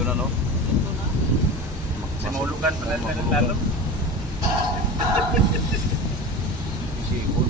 Ito na, no? Sa maulugan pala na lalo. Isipon.